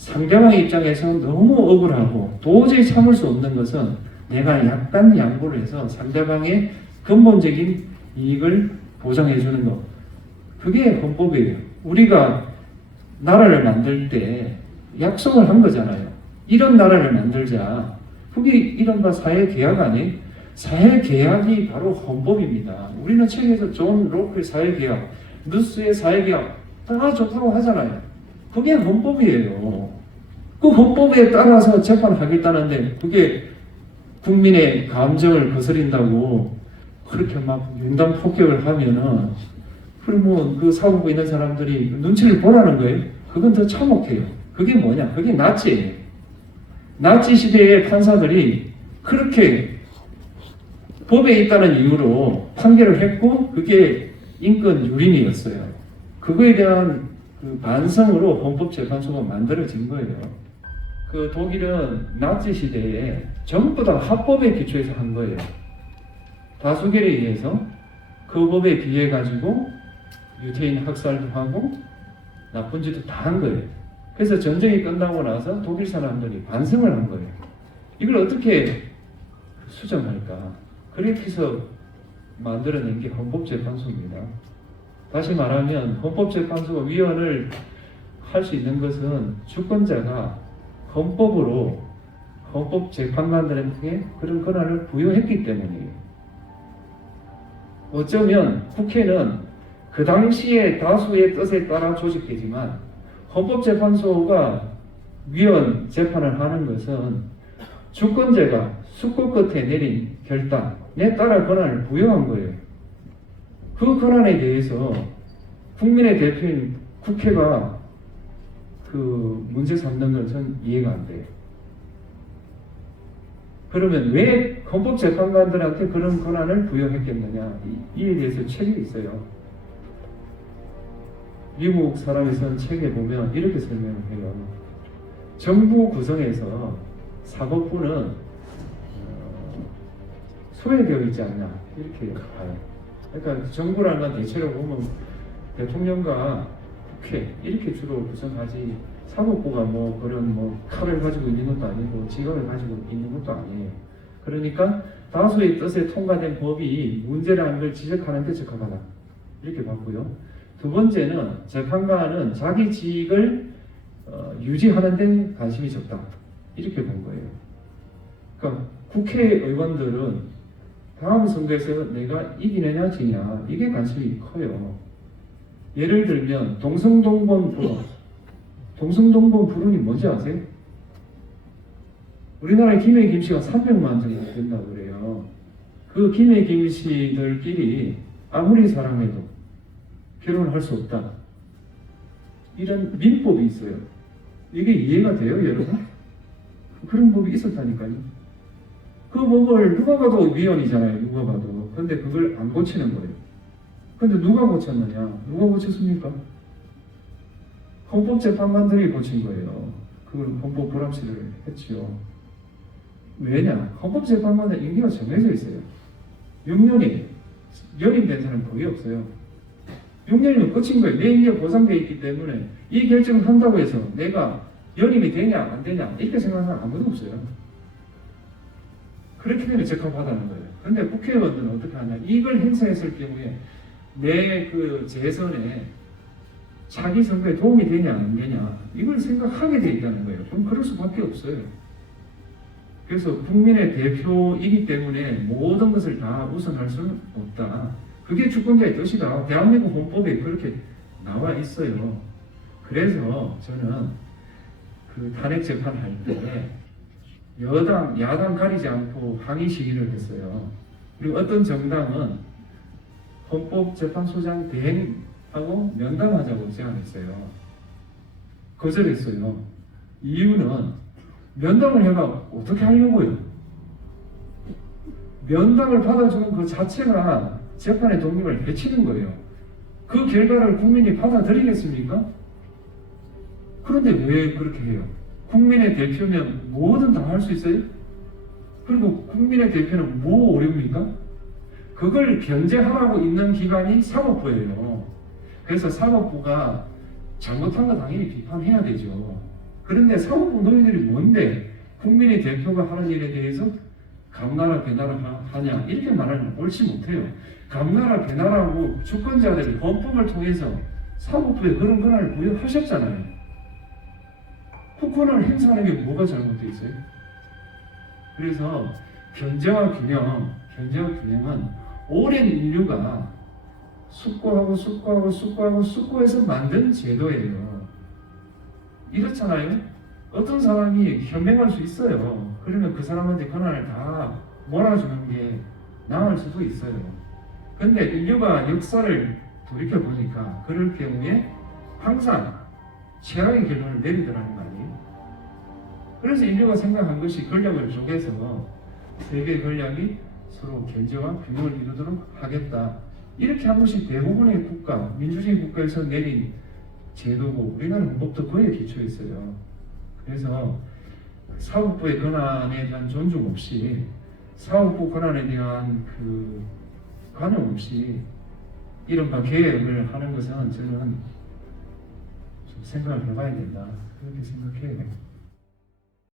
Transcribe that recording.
상대방의 입장에서 너무 억울하고 도저히 참을 수 없는 것은 내가 약간 양보를 해서 상대방의 근본적인 이익을 보장해 주는 것. 그게 헌법이에요. 우리가 나라를 만들 때 약속을 한 거잖아요. 이런 나라를 만들자. 그게 이른바 사회계약 아니에요? 사회계약이 바로 헌법입니다. 우리는 책에서 존 로크의 사회계약, 누스의 사회계약 다 좋다고 하잖아요. 그게 헌법이에요. 그 헌법에 따라서 재판하겠다는데 그게 국민의 감정을 거스린다고 그렇게 막 횡단 폭격을 하면은 그러면 그 사고고 있는 사람들이 눈치를 보라는 거예요. 그건 더 참혹해요. 그게 뭐냐? 그게 나치예요. 나치 시대의 판사들이 그렇게 법에 있다는 이유로 판결을 했고 그게 인권 유린이었어요. 그거에 대한 그 반성으로 헌법재판소가 만들어진 거예요. 그 독일은 나치 시대에 전부 다 합법에 기초해서 한 거예요. 다수결에 의해서 그 법에 비해 가지고 유태인 학살도 하고 나쁜 짓도 다 한 거예요. 그래서 전쟁이 끝나고 나서 독일 사람들이 반성을 한 거예요. 이걸 어떻게 수정할까? 그렇게 해서 만들어낸 게 헌법재판소입니다. 다시 말하면 헌법재판소 위원을 할 수 있는 것은 주권자가 헌법으로 헌법재판관들에게 그런 권한을 부여했기 때문이에요. 어쩌면 국회는 그 당시에 다수의 뜻에 따라 조직되지만 헌법재판소가 위원 재판을 하는 것은 주권자가 숙고 끝에 내린 결단에 따라 권한을 부여한 거예요. 그 권한에 대해서 국민의 대표인 국회가 그 문제 삼는 것은 이해가 안 돼요. 그러면 왜 헌법재판관들한테 그런 권한을 부여했겠느냐? 이에 대해서 책이 있어요. 미국 사람이 쓴 책에 보면 이렇게 설명을 해요. 정부 구성에서 사법부는 소외되어 있지 않냐 이렇게 봐요. 그러니까 정부라는 건 대체로 보면 대통령과 국회 이렇게 주로 구성하지 사법부가 뭐 그런 뭐 칼을 가지고 있는 것도 아니고 직업을 가지고 있는 것도 아니에요. 그러니까 다수의 뜻에 통과된 법이 문제라는 걸 지적하는 데 적합하다 이렇게 봤고요. 두 번째는 재판관은 자기 직을 유지하는 데 관심이 적다 이렇게 본 거예요. 그러니까 국회의원들은 다음 선거에서 내가 이기느냐 지냐 이게 관심이 커요. 예를 들면 동성동본 불운. 동성동본 불운이 뭔지 아세요? 우리나라의 김해 김씨가 300만 정도 된다고 그래요. 그 김해 김씨들끼리 아무리 사랑해도 결혼을 할 수 없다. 이런 민법이 있어요. 이게 이해가 돼요, 여러분? 그런 법이 있었다니까요. 그 법을 누가 봐도 위헌이잖아요, 누가 봐도. 근데 그걸 안 고치는 거예요. 근데 누가 고쳤느냐? 누가 고쳤습니까? 헌법재판관들이 고친 거예요. 그걸 헌법 불합치를 했지요. 왜냐? 헌법재판관의 임기가 정해져 있어요. 6년이 연임된 사람은 거의 없어요. 6년이면 끝인 거예요. 내 임기가 보상되어 있기 때문에 이 결정을 한다고 해서 내가 연임이 되냐 안 되냐 이렇게 생각하는 사람 아무도 없어요. 그렇기 때문에 적합하다는 거예요. 그런데 국회의원들은 어떻게 하냐? 이걸 행사했을 경우에 내 그 재선에 자기 선거에 도움이 되냐 안 되냐 이걸 생각하게 돼 있다는 거예요. 그럼 그럴 수밖에 없어요. 그래서 국민의 대표이기 때문에 모든 것을 다 우선할 수는 없다. 그게 주권자의 뜻이다. 대한민국 헌법에 그렇게 나와 있어요. 그래서 저는 그 탄핵 재판할 때 여당, 야당 가리지 않고 항의 시위를 했어요. 그리고 어떤 정당은 헌법재판소장 대행하고 면담하자고 제안했어요. 거절했어요. 이유는 면담을 해가 어떻게 하려고요? 면담을 받아주는 그 자체가 재판의 독립을 해치는 거예요. 그 결과를 국민이 받아들이겠습니까? 그런데 왜 그렇게 해요? 국민의 대표면 뭐든 다 할 수 있어요? 그리고 국민의 대표는 뭐 어려웁니까? 그걸 견제하라고 있는 기관이 사법부예요. 그래서 사법부가 잘못한 거 당연히 비판해야 되죠. 그런데 사법부노인들이 뭔데 국민의 대표가 하는 일에 대해서 감나라 배나라 하냐 이렇게 말하면 옳지 못해요. 감나라 배나라하고 주권자들이 헌법을 통해서 사법부에 그런 권한을 부여하셨잖아요. 그 권한을 행사하는 게 뭐가 잘못되어 있어요? 그래서 견제와 균형은 오랜 인류가 숙고해서 만든 제도예요. 이렇잖아요. 어떤 사람이 현명할 수 있어요. 그러면 그 사람한테 권한을 다 몰아주는 게 나을 수도 있어요. 근데 인류가 역사를 돌이켜보니까 그럴 경우에 항상 최악의 결론을 내리더라는 거 아니에요? 그래서 인류가 생각한 것이 권력을 쪼개서 세계 권력이 서로 견제와 균형을 이루도록 하겠다. 이렇게 한 것이 대부분의 국가, 민주주의 국가에서 내린 제도고 우리나라 헌법도 그에 기초해 있어요. 그래서 사법부의 권한에 대한 존중 없이 사법부 권한에 대한 그 관용 없이 이른바 개혁을 하는 것은 저는 좀 생각을 해봐야 된다. 그렇게 생각해요.